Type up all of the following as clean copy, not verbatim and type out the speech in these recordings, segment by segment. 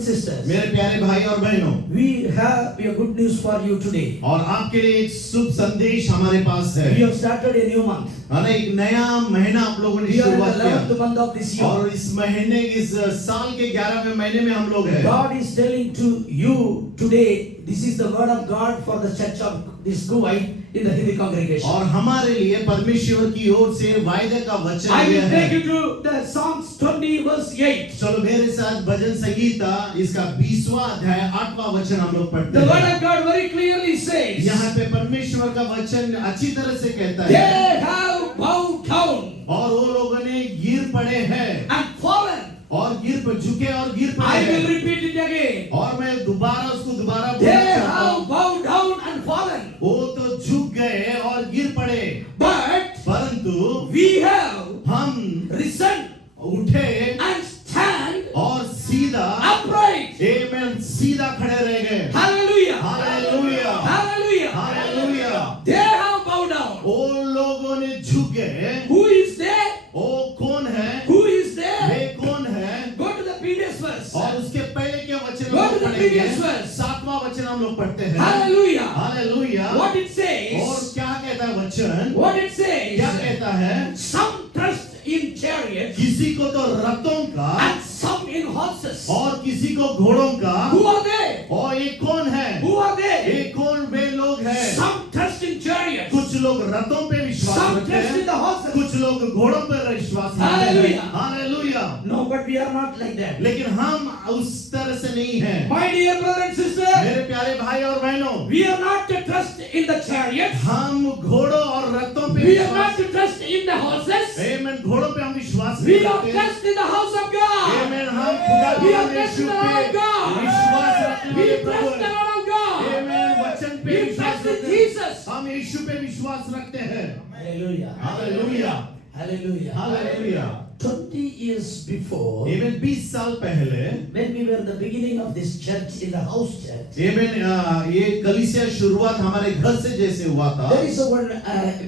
and sisters, मेरे प्यारे भाई और बहनों, we have a good news for you today. और आपके लिए एक शुभ संदेश हमारे पास है। We have started a new month. है ना, एक नया महीना आप लोगों ने We are in शुरुआत the किया 11th month of this year. और इस महीने इस साल के 11वें महीने में हम लोग हैं। God is telling to you today, this is the word of God for the church of this Kuwait in the Hindi congregation. और हमारे लिए परमेश्वर की ओर से वायदे का वचन I यह will है। take you to the Psalms 20 verse 8. चलो मेरे साथ भजन संगीता इसका 20वां अध्याय 8वां वचन हम लोग पढ़ते The word हैं। of God very clearly says, यहाँ पे परमेश्वर का वचन अच्छी तरह से कहता they है, have bowed down और वो लोगों ने गिर पड़े हैं and fallen. और गिर पर झुके और गिर पड़े I will हैं। repeat it again. और मैं दोबारा उसको दोबारा They बोलना चाहता have हूँ। bowed down and fallen. वो तो झुक गए और गिर पड़े, But परंतु we have हम risen उठे and stand और सीधा upright. आमेन सीधा खड़े रह गए। Hallelujah. Hallelujah Hallelujah. Hallelujah. They have bowed down. वो लोगों ने झुक गए। Who is there? वो कौन है? Who is there? वे कौन है? Go to the previous verse. और उसके पहले के वचन Go हम to लोग the पढ़ेंगे। previous verse. 7वां वचन हम लोग पढ़ते हैं। Hallelujah. हालेलुया। What it और says, क्या कहता है वचन? what it क्या says, कहता है? some trust in chariots किसी को तो रथों का and some in horses. और किसी को घोड़ों का। Who are they? और ये कौन है? Who are they? ये कौन वे लोग हैं? Some trust in chariots. कुछ लोग रथों पे विश्वास Some रखते trust in हैं, the horses. कुछ लोग घोड़ों पर विश्वास रखते हैं। Hallelujah. Hallelujah. No, but we are not like that. लेकिन हम उस तरह से नहीं हैं। My dear brother and sister, मेरे प्यारे भाई और बहनों, we are not to trust in the chariots. हम घोड़ों और रथों पे We are not विश्वास, to trust in the horses. आमेन, घोड़ों पे हम विश्वास We नहीं are करते। trust in the house of God. आमेन, हम खुदा We के are trust in Yeshu the Lord पे God. विश्वास रखने We वाले trust प्रभु the हैं। Lord of God. आमेन, वचन पे We विश्वास trust in रखते हैं। Jesus. हम यीशु पे विश्वास रखते हैं। Hallelujah. Hallelujah Hallelujah. Hallelujah. 20 years before, आमेन, 20 साल पहले when we were in the beginning of this church in the house church, आमेन, ये कलीसिया शुरुआत हमारे घर से जैसे हुआ था। there is a one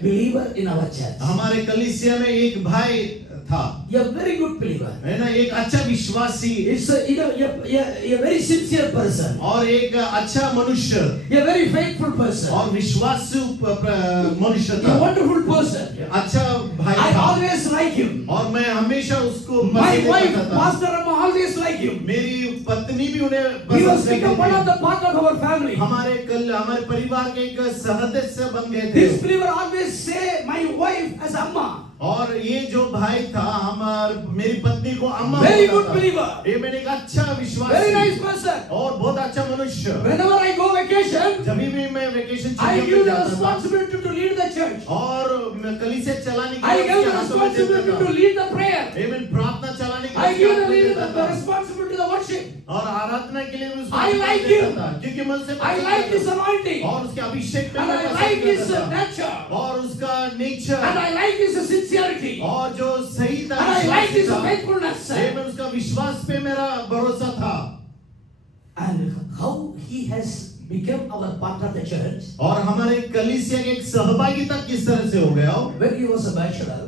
believer in our church. हमारे कलीसिया में एक भाई था, A very good believer. है ना, एक अच्छा विश्वासी It's a very sincere person. और एक अच्छा मनुष्य A very faithful person. और विश्वासु मनुष्य A था, wonderful person. अच्छा भाई I था। always like him. और मैं हमेशा उसको My पसंद wife, करता था। Pastor Amma, always like him. मेरी पत्नी भी उन्हें He was पसंद become one of करती the part of our family. थी। हमारे परिवार के एक सदस्य बन गए थे। This believer always say my wife as Amma. और ये जो भाई था मेरी पत्नी को अम्मा Very बोलता good था। believer. ये मैंने एक अच्छा विश्वास Very nice person. और बहुत अच्छा मनुष्य। Whenever I go vacation, जब भी मैं वेकेशन I छुट्टियों give पे the जाता था responsibility to lead the church. और मैं कलीसिया चलाने के I लिए give उसके the हाथों में देता responsibility to था। lead the prayer. आमीन, प्रार्थना चलाने के I लिए give उसके हाथ में देता the था responsibility to the worship. और आराधना के लिए भी उसको I हाथ में like देता him. था, क्योंकि मैं उसे I पसंद like करता his था। anointing. और उसके अभिषेक पे And मैं I पसंद like his करता था। nature. और उसका And nature I like his sincerity. और जो सही था And I like his विश्वास था, faithfulness. ये मैं उसका विश्वास पे मेरा भरोसा था। And how he has become our part of the church. और हमारे कलीसिया के एक सहभागिता किस तरह से हो गया हो? When he was a bachelor,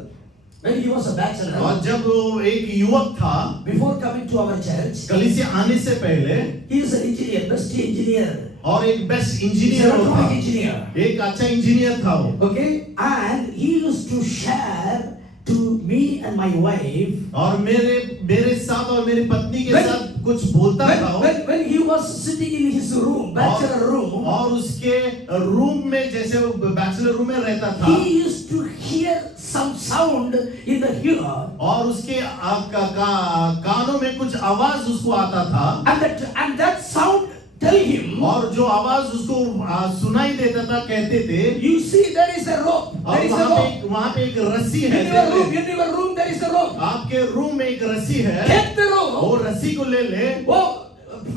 और जब वो एक युवक था before coming to our church, कलीसिया आने से पहले he is an engineer, best engineer. और एक बेस्ट He's इंजीनियर an था, electronic engineer. एक अच्छा इंजीनियर था वो। Okay, and he used to share to me and my wife. और मेरे साथ और मेरी पत्नी के When- साथ कुछ बोलता था वो। When he was sitting in his room, bachelor room, और उसके रूम में जैसे वो बैचलर रूम में रहता था he used to hear some sound in the ear, और उसके कानों में कुछ आवाज उसको आता था and that sound tell him, और जो आवाज उसको सुनाई देता था कहते थे you see there is a rope, और there is a rope. वहाँ पे एक रस्सी In है, your room there is a rope. आपके रूम में एक रस्सी है, Take the rope. वो रस्सी को ले ले Oh,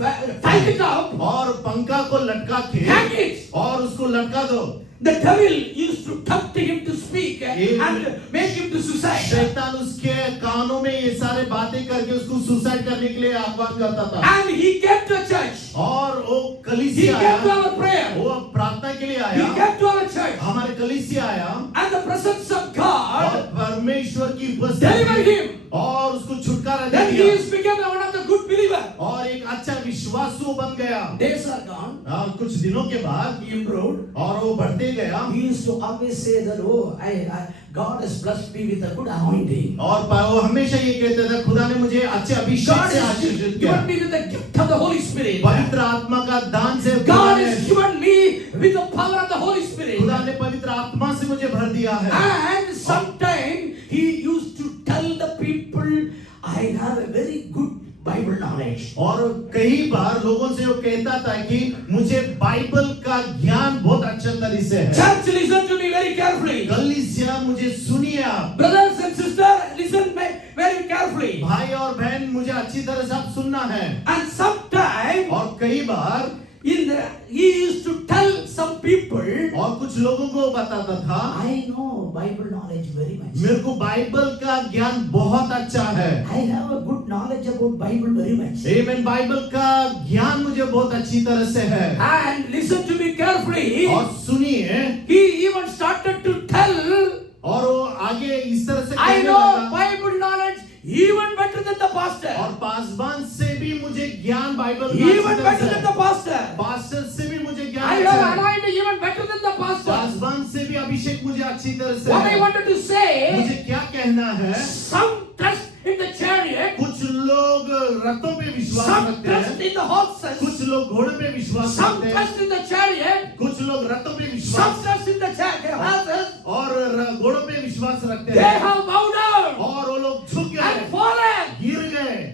tie it up. और पंखा को लटका के Hang it. और उसको लटका दो। The devil used to tempt him to speak and make him to suicide. शैतान उसके कानों में ये सारे बातें करके उसको सुसाइड करने के लिए आह्वान करता था। And he came to church. और वो He कलीसिया came to आया, our prayer. वो प्रार्थना के लिए He आया, came to our church. हमारे कलीसिया आया And the presence of और God परमेश्वर की delivered उपस्थिति him. और उसको छुटकारा दे Then he दिया is become one of the good believer. और एक अच्छा विश्वासु बन गया। Days are gone. कुछ दिनों के बाद He improved. और वो बढ़ते गया He used to always say that, oh, God has blessed me with a good anointing. और वो हमेशा ये कहते थे, खुदा ने मुझे अच्छे अभिषेक God से has आशीषित किया। given me with the gift of the Holy Spirit. पवित्र आत्मा का दान से God has given me with the power of the Holy Spirit. खुदा ने पवित्र आत्मा से मुझे भर दिया है। And sometime he used to tell the people, I have a very good Bible knowledge. और कई बार लोगों से वो कहता था कि मुझे बाइबल का ज्ञान बहुत अच्छे तरीके से है। Church, listen to me very carefully. कलीसिया मुझे सुनिए आप। Brothers and sisters, listen very carefully. भाई और बहन मुझे अच्छी तरह से आप सुनना है। And sometime और कई बार he used to tell some people, और कुछ लोगों को बताता था, I know Bible knowledge very much. मेरे को बाइबल का ज्ञान बहुत अच्छा है। I have a good knowledge about Bible very much. आमीन। बाइबल का ज्ञान मुझे बहुत अच्छी तरह से है। And listen to me carefully. और सुनिए, He even started to tell, और वो आगे इस तरह से I कहने know लगा, Bible knowledge even better than the pastor. और पासवान से भी मुझे ज्ञान बाइबल का Even अच्छी तरह better से than the pastor. पास्टर से भी मुझे ज्ञान I अच्छा have है। anointed even better than the pastor. Paswan से भी अभिषेक मुझे अच्छी तरह से What I है। wanted to say, मुझे क्या कहना है, some trust in the chariot, कुछ लोग रथों पे विश्वास some रखते trust हैं, in the horses, कुछ लोग घोड़े पे विश्वास some रखते हैं, trust in the chariot, कुछ लोग रथों पे some विश्वास trust in the horses. और घोड़ों पे विश्वास रखते They हैं, have bowed down और वो लोग झुक गए, and fallen. गिर गए।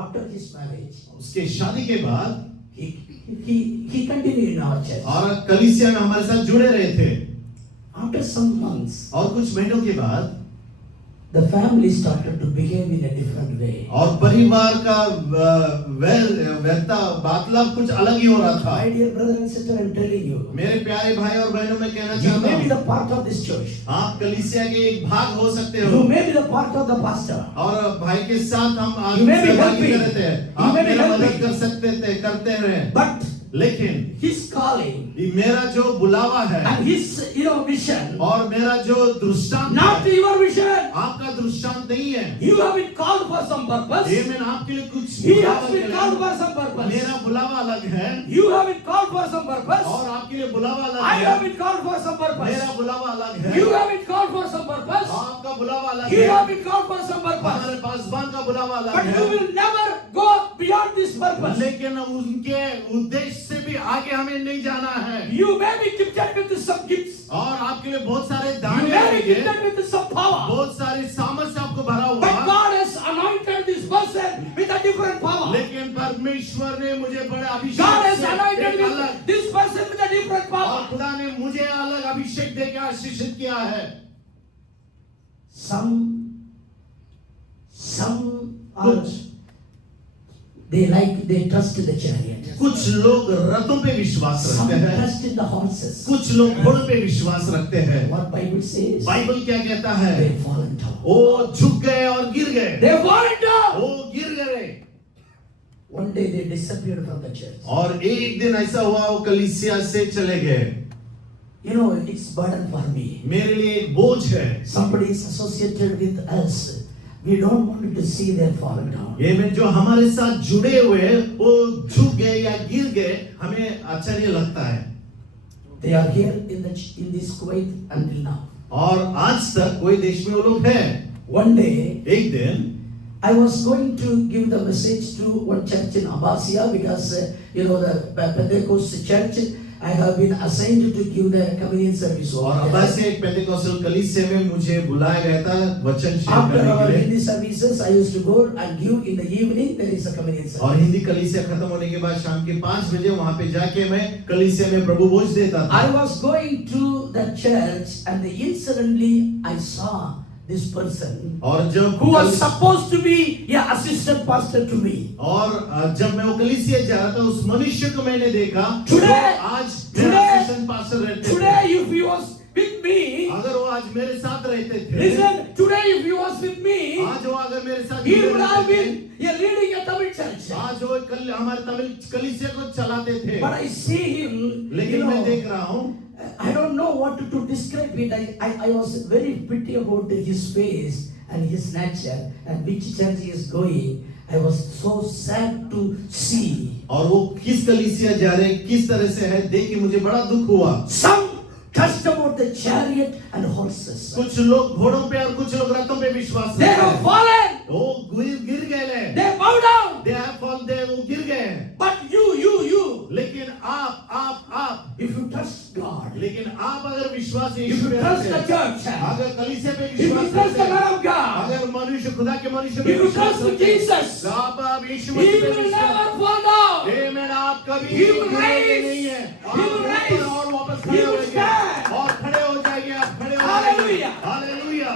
After his marriage, उसके शादी के बाद he continued in our church. और कलीसिया में हमारे साथ जुड़े रहे थे। After some months, और कुछ महीनों के बाद the family started to behave in a different way. और परिवार का मतलब कुछ अलग ही हो रहा था। My dear brother and sister, I'm telling you, मेरे प्यारे भाई और बहनों में कहना you चाहता may be हूँ, the part of this church. आप कलीसिया के एक भाग हो सकते You हो may be the part of the pastor. और भाई के साथ हम आज You may be सहभागी helping. करते हैं, You आप may be मेरा मदद helping. कर सकते थे, करते हैं, But लेकिन his calling ये मेरा जो बुलावा है and his mission, और मेरा जो दृष्टांत not है, your vision. आपका दृष्टांत नहीं है। You have been called for some purpose. ये मैंने आपके लिए कुछ He बुलावा has been के called लिए- for some purpose. मेरा बुलावा अलग है You have been called for some purpose. और आपके लिए बुलावा अलग I have है। been called for some मेरा purpose. बुलावा अलग है, You have been called for some purpose. आपका बुलावा अलग He है, have been called for some purpose. हमारे पासवान का बुलावा अलग But you है, will never go beyond this purpose. लेकिन उनके उद्देश्य से भी आगे हमें नहीं जाना है। You may be gifted with some gifts. और आपके लिए बहुत सारे You दाने may be आएंगे, gifted with some power. बहुत सारे सामर्थ्य आपको भरा But हुआ, God has anointed this person with a different power. लेकिन परमेश्वर ने मुझे बड़े अभिषेक God has से anointed एक with अलग this person with a different और power. खुदा ने मुझे अलग अभिषेक देकर आशीषित किया है। Some are, they trust in the chariot. कुछ लोग रथों पे विश्वास Some रखते हैं, trust in the horses. कुछ लोग घोड़ों पे विश्वास रखते हैं। What Bible says? बाइबल क्या कहता है? They fallen down. वो झुक गए और गिर गए, They fallen down. वो गिर गए। One day they disappeared from the church. और एक दिन ऐसा हुआ वो कलीसिया से चले गए। You know, it's burden for me. मेरे लिए एक बोझ है। Somebody is associated with us. We don't want to see them fallen down. ये में जो हमारे साथ जुड़े हुए वो झुक गए या गिर गए, हमें अच्छा नहीं लगता है। They are here in this Kuwait until now. और आज तक कोई देश में वो लोग हैं। One day, एक दिन I was going to give the message to one church in Abbassia because the Pentecost church. I have been assigned to give the communion service. और अब्बास से एक पेंटेकोस्टल कलीसिया में मुझे बुलाया गया था वचन शेयर After करने our के लिए। Hindi services, I used to go and give in the evening. There is a communion service. और हिंदी कलीसिया खत्म होने के बाद शाम के 5 बजे वहां पे जाके मैं कलीसिया में प्रभु भोज देता था। I was going to the church and incidentally I saw this person और जब who was supposed to be an assistant pastor to me. और जब मैं वो कलीसिया जा रहा था उस मनुष्य को मैंने देखा। Today- आज today- असिस्टेंट पास्टर रहते थे। Today, if he was with me, अगर वो आज मेरे साथ रहते थे, listen, today if he was with me, आज वो अगर मेरे साथ he जुड़े would have रहते थे, been leading a Tamil church. आज वो हमारे तमिल कलीसिया को चलाते थे। But I see him, लेकिन मैं देख रहा हूँ, I don't know what to describe it. I was very pity about his face and his nature and which church he is going. I was so sad to see. और वो किस कलीसिया जा रहे, किस तरह से है, देख के मुझे बड़ा दुख हुआ। Some touched about the chariot and horses. कुछ लोग घोड़ों पे और कुछ लोग रथों पे विश्वास They have fallen. वो गिर गए, They bow down. they have fallen, वो गिर गए। But you, लेकिन आप, if you trust God, लेकिन आप अगर विश्वास if यीशु you पे trust रखते the हैं, church, अगर कलीसिया पे if you विश्वास trust the करते man हैं, of God, अगर मनुष्य खुदा के मनुष्य if पे you विश्वास trust करते हैं, Jesus, तो आप यीशु He मसीह पे will विश्वास never fall down. आमेन। आप कभी He will गिरोगे rise. नहीं है, He will आप rise. ऊपर और वापस He खड़े will होंगे stand. और खड़े हो जाएंगे, आप खड़े हो जाएंगे। Hallelujah. हालेलुया।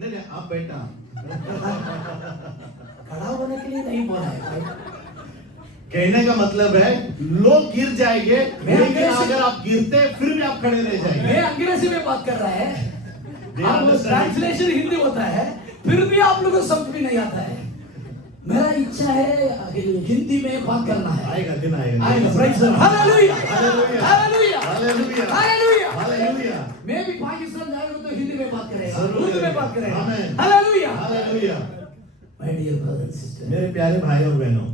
नहीं आप बैठा। खड़ा होने के लिए नहीं बोला है भाई। कहने का मतलब है लोग गिर जाएंगे, मैं लेकिन अंग्रेजी- अगर आप गिरते फिर भी आप खड़े रह जाएंगे। मैं अंग्रेजी में बात कर रहा है, They आप understand. ट्रांसलेशन हिंदी होता है, फिर भी आप लोगों को समझ भी नहीं आता है। मेरा इच्छा है हिंदी में बात करना है। आएगा दिन आएगा। आएगा, praise the Lord. Hallelujah. Hallelujah. Hallelujah. Hallelujah. Hallelujah. Hallelujah. मैं भी पाकिस्तान जाएगा तो हिंदी में बात करेगा, जरूर उर्दू में करेगा। बात करेगा। Amen. Hallelujah. Hallelujah. My dear brothers and sisters, मेरे प्यारे भाई और बहनों,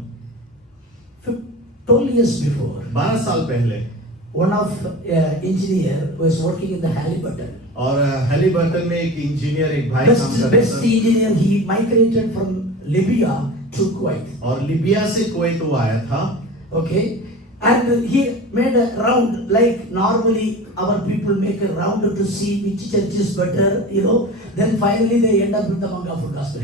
12 years before, 12 साल पहले one of engineer was working in the Halliburton. और हैलिबर्टन में एक इंजीनियर, एक भाई काम Best करता engineer, he migrated from Libya to Kuwait. था और लिबिया से कुवैत वो आया था। Okay, and he made a round like normally our people make a round to see which church is better, you know. Then finally they end up with the Mangapur Gospel.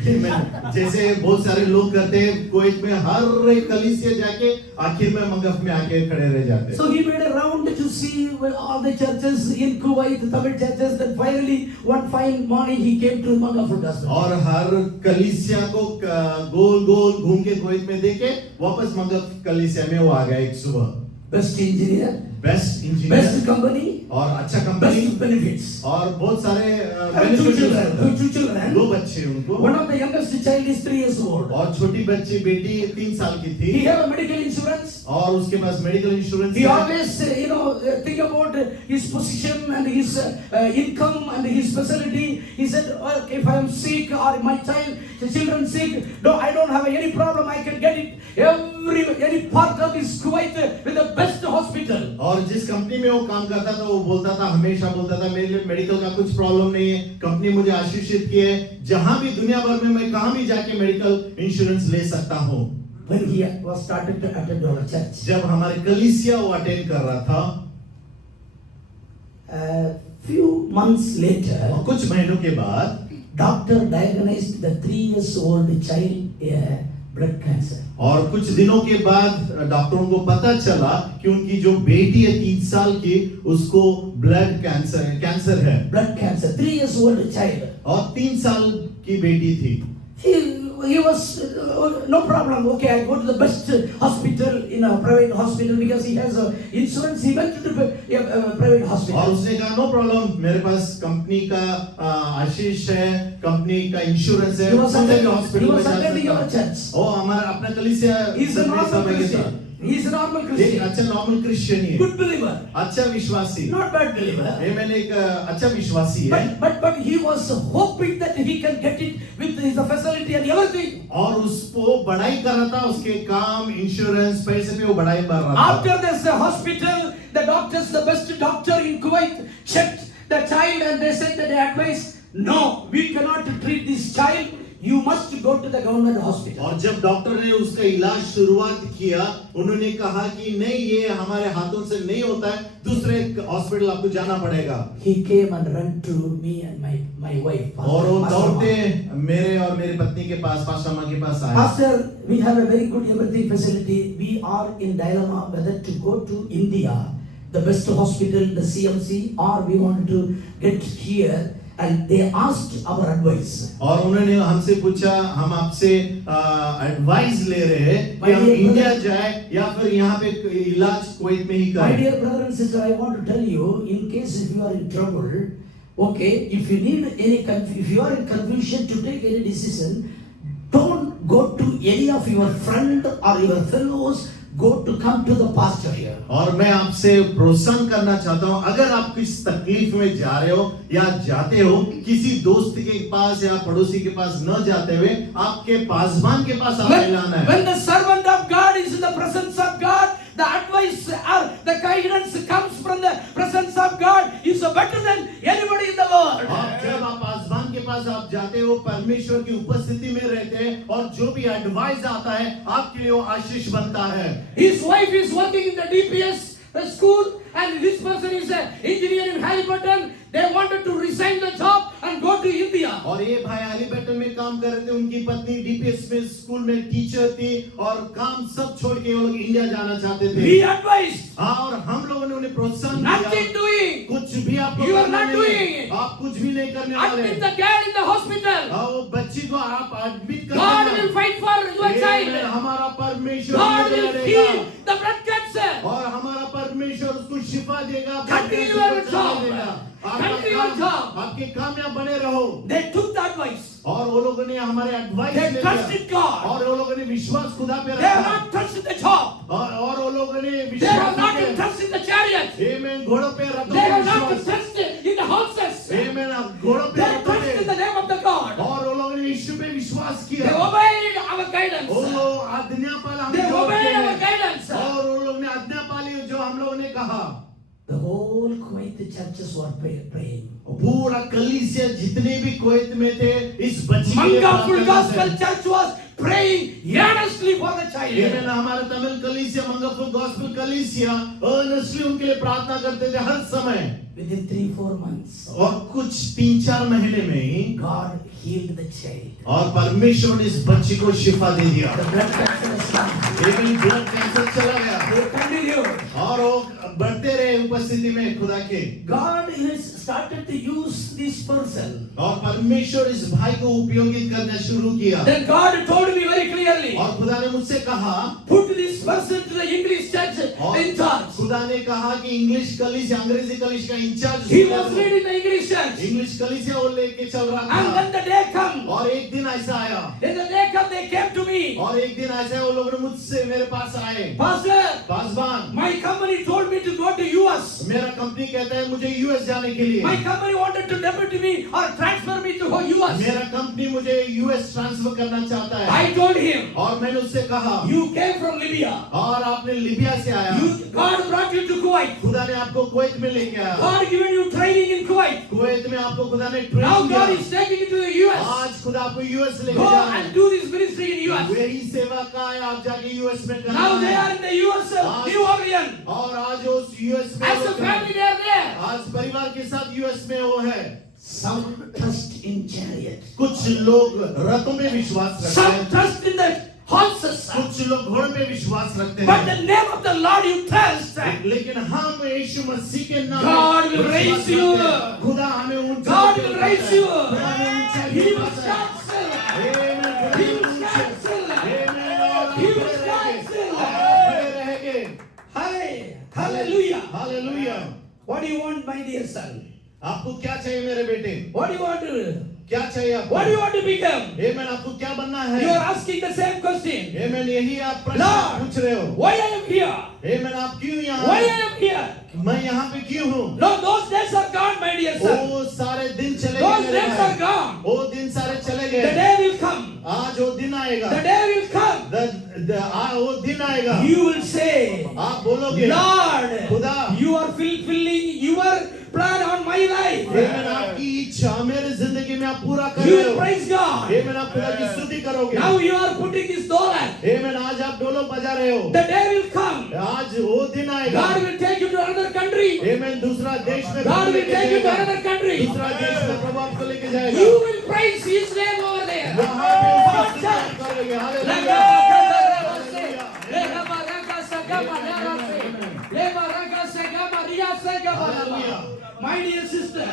जैसे बहुत सारे लोग करते हैं, Kuwait में हर एक कलीसिया जाके आखिर में मंगफ में आके खड़े रह जाते हैं। So he made a round to see all the churches in Kuwait, the Tamil churches. Then finally one fine morning he came to Mangapur Gospel. और हर कलीसिया को गोल गोल घूम के कुवैत में देके वापस मंगफ कलीसिया में वो आ गया एक सुबह। Best engineer, best engineer best company, और अच्छा कंपनी best benefits. और बहुत सारे Have two children, two दो children. बच्चे उनको One of the youngest child is 3 years old. और छोटी बच्ची बेटी 3 साल की He थी have a medical insurance. और उसके पास मेडिकल इंश्योरेंस He है। always, think about his position and his income and his facility. He said, "Okay, if I am sick or my children sick, no, I don't have any problem. I can get it. Any part of this Kuwait with the best hospital." और जिस company में वो काम करता था वो बोलता था, हमेशा बोलता था, मेरे लिए मेडिकल का कुछ प्रॉब्लम नहीं है, कंपनी मुझे आशीषित की है, जहां भी दुनिया भर में मैं कहां भी जाके मेडिकल इंश्योरेंस ले सकता हूं। When he was started to attend our church, जब हमारे कलीसिया वो अटेंड कर रहा था, few months later, और कुछ महीनों के बाद doctor diagnosed the 3 years old child blood cancer. और कुछ दिनों के बाद डॉक्टरों को पता चला कि उनकी जो बेटी है 3 साल की, उसको ब्लड कैंसर है। Blood cancer, 3 years old child. और 3 साल की बेटी थी। He was no problem. Okay, I go to the best hospital in a private hospital because he has a insurance. He went to the private और hospital. उसने कहा no problem, मेरे पास company का आशीष है, कंपनी का इंश्योरेंस है, He was attending hospital में जा our सकता church. हूं। ओ हमारा अपना कलीसिया He is a normal के Christian. साथ। He is a normal एक Christian. अच्छा नॉर्मल क्रिश्चियन ही है, Good believer, अच्छा विश्वासी, not bad believer. ये मैंने एक अच्छा विश्वासी है। But he was hoping that he can get it with his facility and everything. और उसको बढ़ाई कर रहा था, उसके काम, इंश्योरेंस, पैसे पे वो बढ़ाई कर रहा था। After this hospital, the doctors, the best doctor in Kuwait, checked the child and they said that they advised, no, we cannot treat this child. You must go to the government hospital. और जब doctor ने उसका इलाज शुरुआत किया, उन्होंने कहा कि नहीं, ये हमारे हाथों से नहीं होता है, दूसरे हॉस्पिटल आपको जाना पड़ेगा। He came and ran to me and my wife. और वो Pastor दौड़ते Ma. मेरे और मेरी पत्नी के पास, पास्टर माँ के पास आए। Pastor, we have a very good everything facility. We are in dilemma whether to go to India, the best hospital, the CMC, or we want to get here. And they asked our advice. और उन्होंने हमसे पूछा, हम आपसे advice ले रहे हैं कि हम इंडिया जाए या फिर यहाँ पे इलाज कुवैत में ही My करें। dear brother and sister, I want to tell you, in case if you are in trouble, okay, if you need if you are in confusion to take any decision, don't go to any of your friend or your fellows. come to the pastor here. और मैं आपसे प्रोत्साहन करना चाहता हूं, अगर आप किस तकलीफ में जा रहे हो या जाते हो, किसी दोस्त के पास या पड़ोसी के पास न जाते हुए आपके पासवान के पास आपने लाना है। When the servant of God is in the presence of God, the advice or the guidance comes from the presence of God is better than anybody in the world. जब आप पासवान के पास आप जाते हो, परमेश्वर की उपस्थिति में रहते हैं और जो भी एडवाइस आता है आपके लिए वो आशीष बनता है। His wife is working in the DPS school and this person is an engineer in Halliburton. They wanted to resign the job and go to India. और ये भाई हैलिबर्टन में काम कर रहे थे, उनकी पत्नी डीपीएस में स्कूल में टीचर थी और काम सब छोड़ के वो लोग इंडिया जाना चाहते थे। We advised. हाँ, और हम लोगों ने उन्हें प्रोत्साहन दिया। Nothing doing. कुछ भी आपको You are करना not नहीं है। doing it. आप कुछ भी नहीं करने वाले। Admit the girl in the hospital. हाँ, वो बच्ची को आप एडमिट कर God देना। will fight for your ये child. हमारा परमेश्वर God will लड़ेगा। heal the blood cancer. और हमारा परमेश्वर उसको शिफा देगा। Continue your job. Continue your job. आपके कामयाब बने रहो। They took the advice. और वो लोगों ने हमारे एडवाइस They ले trusted लिया God. और वो लोगों ने विश्वास खुदा पे They have रखा not trusted the job. और वो लोगों ने They have विश्वास not किया। trusted the chariot. आमीन, घोड़ों पे रथों They पे have not विश्वास। trusted in the horses. आमीन, घोड़ों पे They रथों trusted पे the name of the God. और वो लोगों ने यीशु पे विश्वास They किया। obeyed our guidance. वो आज्ञा पाला They हमने जो obeyed किया our है। guidance. और वो लोग ने आज्ञा पाली जो हम लोगों ने कहा। The whole Kuwait churches were praying. पूरा कलीसिया जितने भी कुवैत में थे इस बच्ची के लिए Mangapur प्रार्थना Gospel करते हैं। Church was praying earnestly for the child. आमीन, हमारा तमिल कलीसिया मंगापुर गॉस्पेल कलीसिया अर्नेस्टली उनके लिए प्रार्थना करते थे हर समय। Within 3-4 months, और कुछ 3-4 महीने में ही God healed the child. और परमेश्वर ने इस बच्ची को शिफा दे दिया। The blood cancer is gone. लेकिन ब्लड कैंसर चला गया They continued. और वो बढ़ते रहे उपस्थिति में खुदा के। God has started to use this person. और परमेश्वर इस भाई को उपयोगित करना शुरू किया। Then God told me very clearly, और खुदा ने मुझसे कहा, put this person to the English church in charge. खुदा ने कहा कि इंग्लिश कलीसिया, अंग्रेजी कलीसिया का in charge. He was leading the English church. English कलीसिया वो लेके चल रहा And था। when the day come, और एक दिन ऐसा आया। when the day come, they came to me. और एक दिन ऐसा वो लोग मुझसे मेरे पास आए। Pastor, Paswan, my company told me to go to US. मेरा कंपनी कहता है मुझे यूएस जाने के लिए। My company wanted to deputy me or transfer me to US. मेरा कंपनी मुझे यूएस ट्रांसफर करना चाहता है। I told him, और मैंने उससे कहा, you came from Libya. और आपने लीबिया से आया। God brought you to Kuwait. खुदा ने आपको कुवैत में लेके आया। God given you training in Kuwait. Kuwait में आपको खुदा ने Now ट्रेनिंग God दिया। is taking you to the US. आज खुदा आपको यूएस लेके Go जा रहा and है। do this ministry in US. वही सेवा का है, आप जाके यूएस में करना Now they है। are in the US, New Orleans. और आज उस यूएस में As a family they are there. आज परिवार के साथ यूएस में वो है। Some trust in chariot. कुछ लोग रथों में विश्वास रखते Some हैं, trust in the horses. कुछ लोग घोड़े पे विश्वास रखते But हैं। the name of the Lord you trust. लेकिन हम यीशु मसीह के नाम God में will विश्वास raise करते you. हैं। खुदा हमें ऊंचा God will उठाता है। raise you. खुदा हमें ऊंचा He will उठाता है। stand still. आमीन, खुदा He हमें will ऊंचा- stand still. आमीन, और आप He will खड़े stand रहेंगे। still. आप खड़े रहेंगे। Hallelujah. Hallelujah. What do you want, my dear son? आपको क्या चाहिए मेरे बेटे? What do you want to? क्या चाहिए आपको? What do you want to become? आमीन, आपको क्या बनना है? You are asking the same question. आमीन, यही आप प्रश्न Lord, पूछ रहे हो। why I am here? आमीन, आप क्यों यहाँ? Why I am here? मैं यहाँ पे क्यों हूँ? No, those days are gone, my dear son. वो सारे दिन चले Those गए मेरे days भाई। are gone. वो दिन सारे चले The गए। day will come. आज वो दिन आएगा। The day will come. वो दिन आएगा। You will say, आप बोलोगे, Lord, खुदा, you are fulfilling your plan on my life. आमीन, आपकी इच्छा मेरे जिंदगी में आप पूरा कर You रहे will हो। praise God. आमीन, आप खुदा की स्तुति करोगे। Now you are putting this dollar. आमीन, आज आप ढोलक बजा रहे हो। The day will come. आज वो दिन आएगा। God will take you to another country. आमीन, दूसरा देश में God will लेके take you to जाएगा। another country. दूसरा देश में प्रभु आपको लेके जाएगा। You will praise His name over there. वहाँ पे उसकी स्तुति करोगे। हालेलुया। My dear sister,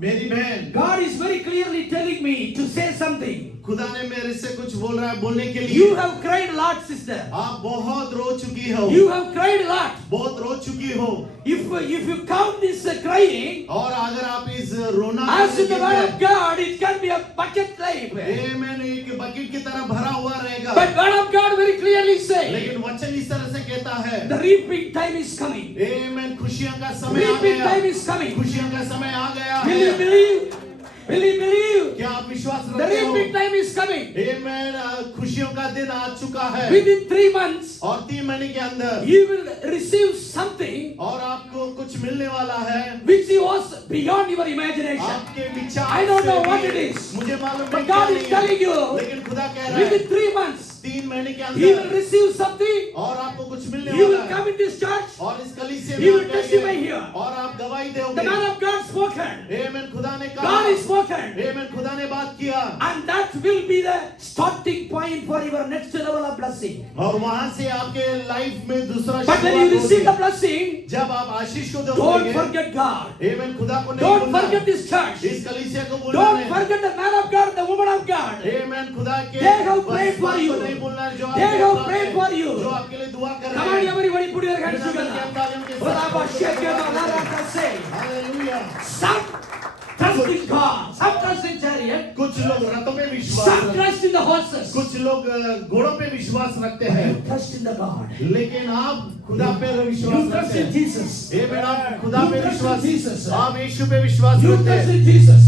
मेरी बहन, God is very clearly telling me to say something. खुदा ने मेरे से कुछ बोल रहा है बोलने के You लिए। have cried a lot, sister. आप बहुत रो चुकी हो, You have cried a lot. बहुत रो चुकी हो। If you count this crying, और अगर आप इस रोना as in the word of God, it can be a bucket type. मैंने एक बकेट की तरह भरा हुआ रहेगा। But word of God very clearly says, लेकिन वचन इस तरह से कहता है, the reaping time is coming. आमेन, खुशियों का समय आ Reaping गया, time is coming. खुशियों का समय आ गया Will you है। believe? Will you believe? क्या आप विश्वास The रखते हो? reaping time is coming. आमेन, खुशियों का दिन आ चुका है। Within 3 months, और 3 महीने के अंदर you will receive something और आपको कुछ मिलने वाला है which was beyond your imagination. आपके विचार I don't know से what भी। it is. मुझे मालूम But नहीं God क्या is नहीं telling है। you, लेकिन खुदा कह रहा है within 3 months, 3 महीने के you will अंदर receive something. और आपको कुछ मिलने You वाला will है। come in this church. और इस कलीसिया You में will आप testify जाइए here. और आप गवाही The दोगे। man of God spoken. आमेन, खुदा ने कहा, God is spoken. आमेन, खुदा ने बात किया। And that will be the starting point for your next level of blessing. और वहां से आपके लाइफ में दूसरा But when you शुरुआत receive the होगी। blessing, जब आप आशीष को don't दोगे, forget God. आमेन, खुदा को नहीं Don't भूलना। forget this church. इस कलीसिया को भूलना Don't नहीं। forget the man of God, the woman of God. आमेन, खुदा के They have prayed for बात you. को नहीं भूलना जो They आपके have साथ prayed है, for you. जो आपके लिए दुआ कर Come रहे on, हैं। everybody, put your hands together. Hallelujah. Some trust in God, some trust in chariot, कुछ लोग रथों पे विश्वास some रखते trust in the horses. हैं, कुछ लोग घोड़ों पे विश्वास रखते हैं, You trust in the God. लेकिन आप खुदा पे You विश्वास trust रखते in हैं। Jesus. आमेन, आप खुदा You पे trust in विश्वास, Jesus. आप यीशु पे विश्वास You रखते trust हैं। in Jesus.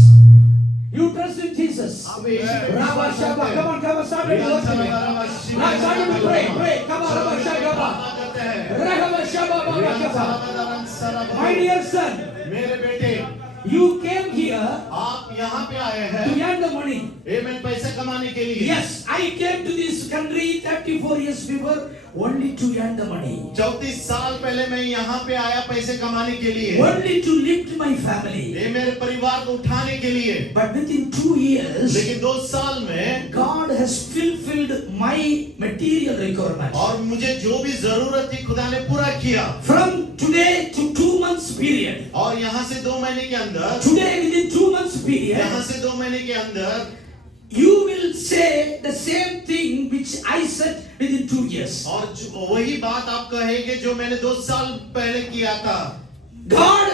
You trust in Jesus. आप यीशु पे Rabba विश्वास Shabba, रखते come हैं। on, come on, start with worship. Now start to pray, pray. Come on, Rabba Shabba. Rabba Shabba, Baba Shabba. My dear son, मेरे बेटे, you came here आप यहाँ पे आए हैं to earn the money. आमेन, पैसे कमाने के लिए। Yes, I came to this country 34 years before only to earn the money. 34 साल पहले मैं यहाँ पे आया पैसे कमाने के लिए, Only to lift my family. ये मेरे परिवार को उठाने के लिए। But within 2 years, लेकिन 2 साल में God has fulfilled my material requirement. और मुझे जो भी जरूरत थी खुदा ने पूरा किया। From today to 2 months period. और यहाँ से 2 महीने के अंदर, Today within 2 months period, यहाँ से 2 महीने के अंदर you will say the same thing which I said within 2 years. और वही बात आप कहेंगे जो मैंने 2 साल पहले किया था। God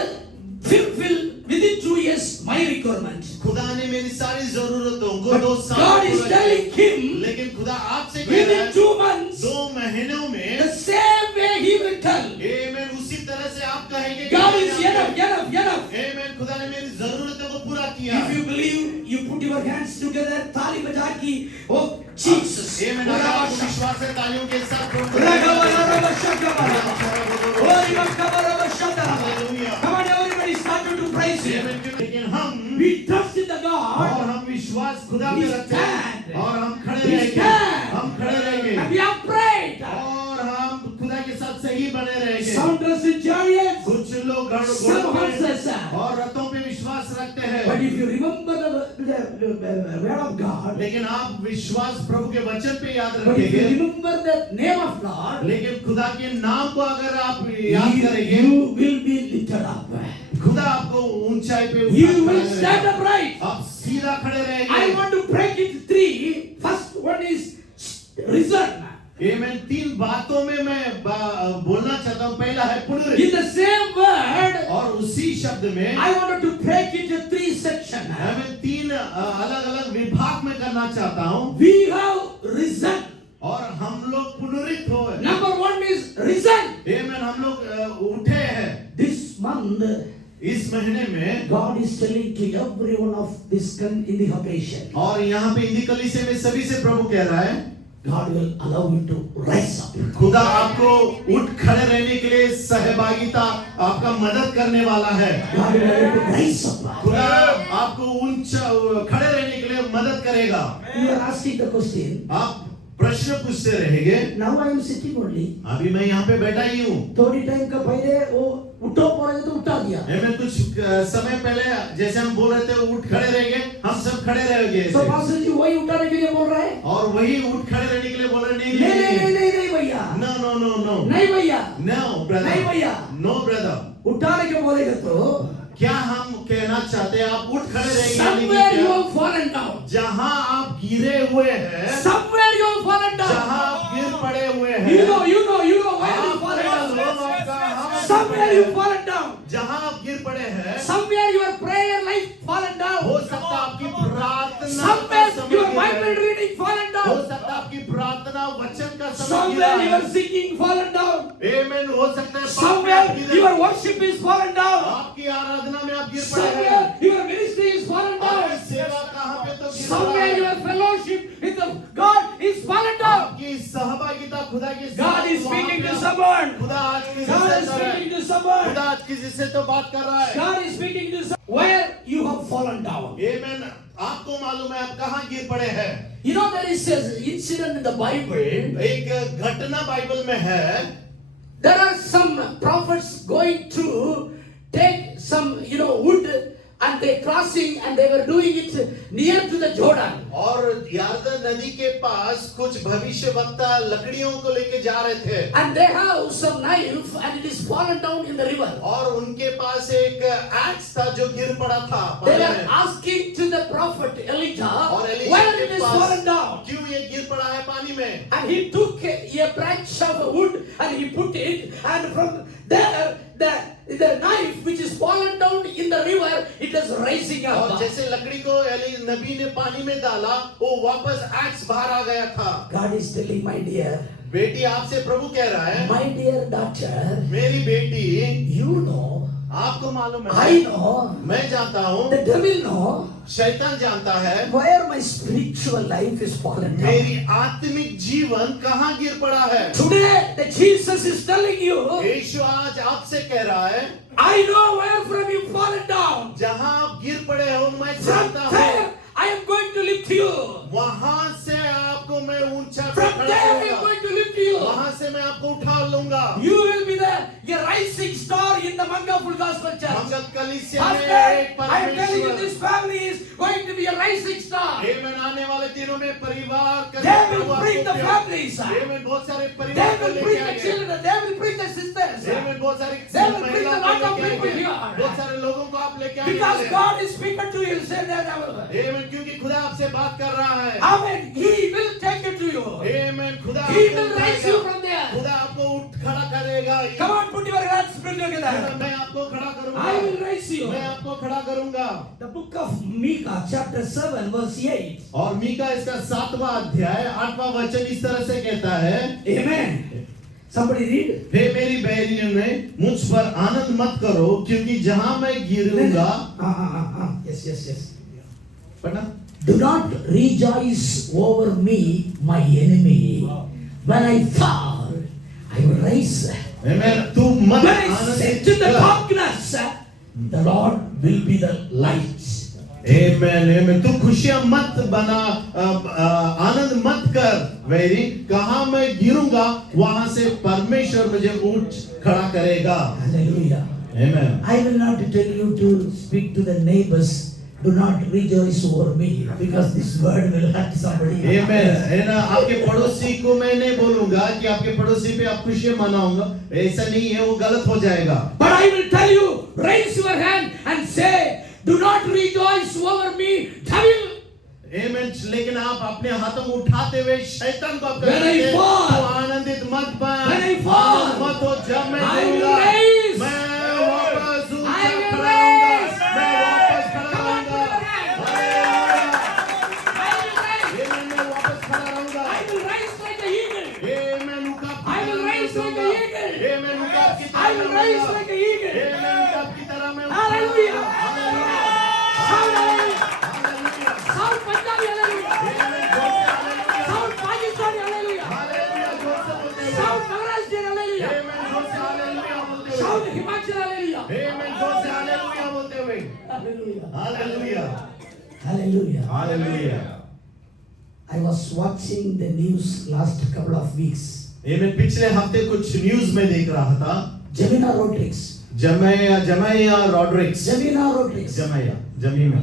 fulfilled within 2 years my requirement. खुदा ने मेरी सारी जरूरतों को But 2 साल God is पूरा telling किया। him लेकिन खुदा आपसे कह रहा within है 2 months 2 महीनों में the same way he will tell. आमेन, उसी तरह से आप कहेंगे God is enough, enough, enough. आमेन, खुदा ने मेरी जरूरतों को पूरा किया। If you believe, you put your hands together, ताली बजा की, oh Jesus. आमेन, अगर आपको विश्वास है तालियों के साथ प्रभु को Come on, everybody started to praise him. लेकिन हम We trust in the और God. हम विश्वास खुदा We पे रखते हैं stand. और हम खड़े We रहेंगे, stand. हम खड़े रहेंगे And we have prayed. और हम खुदा के साथ सही बने रहेंगे। Some trust in chariots, कुछ लोग some घोड़ों पे horses. और रथों पे विश्वास रखते But हैं, if you remember the word of God, लेकिन आप विश्वास प्रभु के वचन पे याद but if you रखेंगे। remember the name of God, लेकिन खुदा के नाम को अगर आप याद करेंगे, you will be lifted up. खुदा आपको ऊंचाई पे You उठा will खड़ा stand करेगा। upright. आप सीधा खड़े I रहेंगे। want to break it 3. First one is return. आमेन, 3 बातों में मैं बोलना चाहता हूँ। पहला है In पुनरुत्थान the same word, और उसी शब्द में I wanted to break it into 3 sections. हमें 3 अलग-अलग विभाग में करना चाहता हूँ We have risen. और हम लोग पुनरुत्थित हुए। Number 1 is risen. आमेन, हम लोग उठे हैं। This month, इस महीने में God is telling to every one of this in the occasion, और यहाँ पे इंदी कलीसिया में सभी से प्रभु कह रहा है, God will allow you to rise up. खुदा आपको उठ खड़े रहने के लिए सहभागिता आपका मदद करने वाला है। God will allow you to rise up. खुदा आपको ऊंचा खड़े रहने के लिए मदद करेगा। You are asking the question. आप प्रश्न पूछते रहेंगे। Now I am sitting only. अभी मैं यहाँ पे बैठा ही हूँ। थोड़ी टाइम का पहले वो उठो पड़े तो उठा दिया। मैं कुछ समय पहले जैसे हम बोल रहे थे उठ खड़े रहेंगे, हम सब खड़े रहेंगे। तो पास्टर जी वही उठाने के लिए बोल रहा है और वही उठ खड़े रहने के लिए बोल रहे नहीं नहीं नहीं नहीं नहीं भैया नो नो नो नो नहीं भैया नो ब्रदर नहीं भैया नो ब्रदर उठाने के बोलेगा तो क्या हम कहना चाहते हैं आप उठ खड़े रहेंगे somewhere you have fallen down जहां आप गिरे हुए हैं, somewhere you have fallen जहां down. आप गिर पड़े हुए हैं, You know where you fallen down. Somewhere you fallen down. जहां आप गिर पड़े हैं, Somewhere your prayer life fallen down. हो सकता आपकी प्रार्थना का Somewhere समय your गिर Bible है। reading fallen हो down. सकता आपकी प्रार्थना वचन का समय गिरा Somewhere है। your singing fallen down. आमेन। हो सकता है Somewhere your worship is fallen down. आपकी आराधना में आप गिर पड़े हैं। Somewhere your ministry is fallen आपकी down. सेवा कहाँ पे तो गिर Somewhere पड़ा है। your fellowship with the God is fallen down. आपकी सहभागिता खुदा की God is speaking to someone. खुदा आज किसी God से is कर रहा है। speaking to someone. खुदा आज किसी से तो बात कर रहा है। God is speaking to someone. Where you have fallen down. आमेन। आपको मालूम है आप कहाँ गिर पड़े हैं। You know there is an incident in the Bible. एक घटना बाइबल में है। There are some prophets going to take some, wood and they crossing and they were doing it near to the Jordan. और यरदन नदी के पास कुछ भविष्यवक्ता लकड़ियों को लेके जा रहे थे। And they have some knife and it is fallen down in the river. और उनके पास एक एक्स था जो गिर पड़ा था They पानी were में। asking to the prophet Elijah, और एलीशा where के it is pass fallen down. क्यों ये गिर पड़ा है पानी में? And he took a branch of wood and he put it, and from there the knife which is fallen down in the river, it is rising और up. जैसे लकड़ी को नबी ने पानी में डाला, वो वापस एक्स बाहर आ गया था। God is telling, my dear, बेटी आपसे प्रभु कह रहा है, my dear daughter, मेरी बेटी, you know, आपको मालूम है, I know, मैं जानता हूँ, the devil know, शैतान जानता है, where my spiritual life is fallen down. मेरी आत्मिक जीवन कहाँ गिर पड़ा है। Today, the Jesus is telling you, यीशु आज आपसे कह रहा है, I know where from you fallen down. जहाँ आप गिर पड़े हो मैं From जानता हूँ, there, I am going to lift you. वहां से आपको मैं ऊंचा पे From खड़ा there, I am करूंगा, going to lift you. वहां से मैं आपको उठा लूंगा। You will be the rising star in the Mangapur Gospel Church. मंगल कलीसिया में Husband, एक I am telling you, परमेश्वर, this family is going to be a rising star. आमेन, आने वाले दिनों में परिवार का They will bring the families. आमेन, बहुत सारे They परिवार को will लेके bring the आएंगे। children. They will bring the sisters. आमेन, बहुत सारे They will bring महिलाओं the lot को of लेके people आएंगे। here. बहुत सारे लोगों को आप लेके आएंगे। Because God is speaking to you. Say that I will. आमेन, क्योंकि खुदा आपसे बात कर रहा है। Amen. He will take you to you. आमेन, खुदा He आपको will raise you from there. खुदा आपको उठ खड़ा करेगा। Come on, put your hands together. मैं आपको खड़ा करूंगा। I will raise you. मैं आपको खड़ा करूंगा। The book of Micah, chapter 7, verse 8. और मीका इसका 7वां अध्याय 8वां वचन इस तरह से कहता है, Amen. Somebody read. हे मेरी बहनियों ने मुझ पर आनंद मत करो क्योंकि जहां मैं गिरूंगा। Yes. पढ़ना। Do not rejoice over me, my enemy. When I fall, I will rise. आमेन, तू मत When I sit in the आनंदित darkness, the Lord will be the light. आमेन, तू खुशियां मत बना, आनंद मत कर वेरी, कहां मैं गिरूंगा वहां से परमेश्वर मुझे उठ खड़ा करेगा। Hallelujah. Amen. I will not tell you to speak to the neighbors. Do not rejoice over me, because this word will hurt somebody. आमेन, है ना, आपके पड़ोसी को मैं नहीं बोलूंगा कि आपके पड़ोसी पे आप खुशियां मनाऊंगा, ऐसा नहीं है, वो गलत हो जाएगा। But I will tell you, raise your hand and say, do not rejoice over me, devil. आमेन, लेकिन आप अपने हाथों को उठाते हुए शैतान को आप When I कहेंगे, fall, तू आनंदित मत बन, when I fall, मत हो, जब मैं I will गिरूंगा, raise. मैं वापस ऊंचा I will खड़ा होऊंगा, raise. मैं वापस खड़ा Come on, होऊंगा। put your hand. Hallelujah. I will raise. आमेन, मैं वापस खड़ा रहूंगा। I will rise like an eagle. आमेन, उकाब की I will तरह मैं rise like उड़ूंगा। an eagle. आमेन, उकाब की तरह I will मैं rise उड़ूंगा। like an eagle. आमेन, उकाब की तरह मैं उड़ूंगा। Hallelujah. Hallelujah. Shout hallelujah. Hallelujah. Shout Punjabi hallelujah. आमेन, जोर से hallelujah. Shout Pakistani hallelujah. Hallelujah, जोर से बोलते हुए। Shout Maharashtrian hallelujah. आमेन, जोर से हालेलुया बोलते हुए। Shout Himachal hallelujah. आमेन, जोर से हालेलुया बोलते हुए। Hallelujah. Hallelujah. Hallelujah. Hallelujah. I was watching the news last couple of weeks. आमेन, पिछले हफ्ते कुछ न्यूज़ में देख रहा था। Jemima Rodriguez. जमैया Rodrigues. Jemima Rodriguez. जमीमा।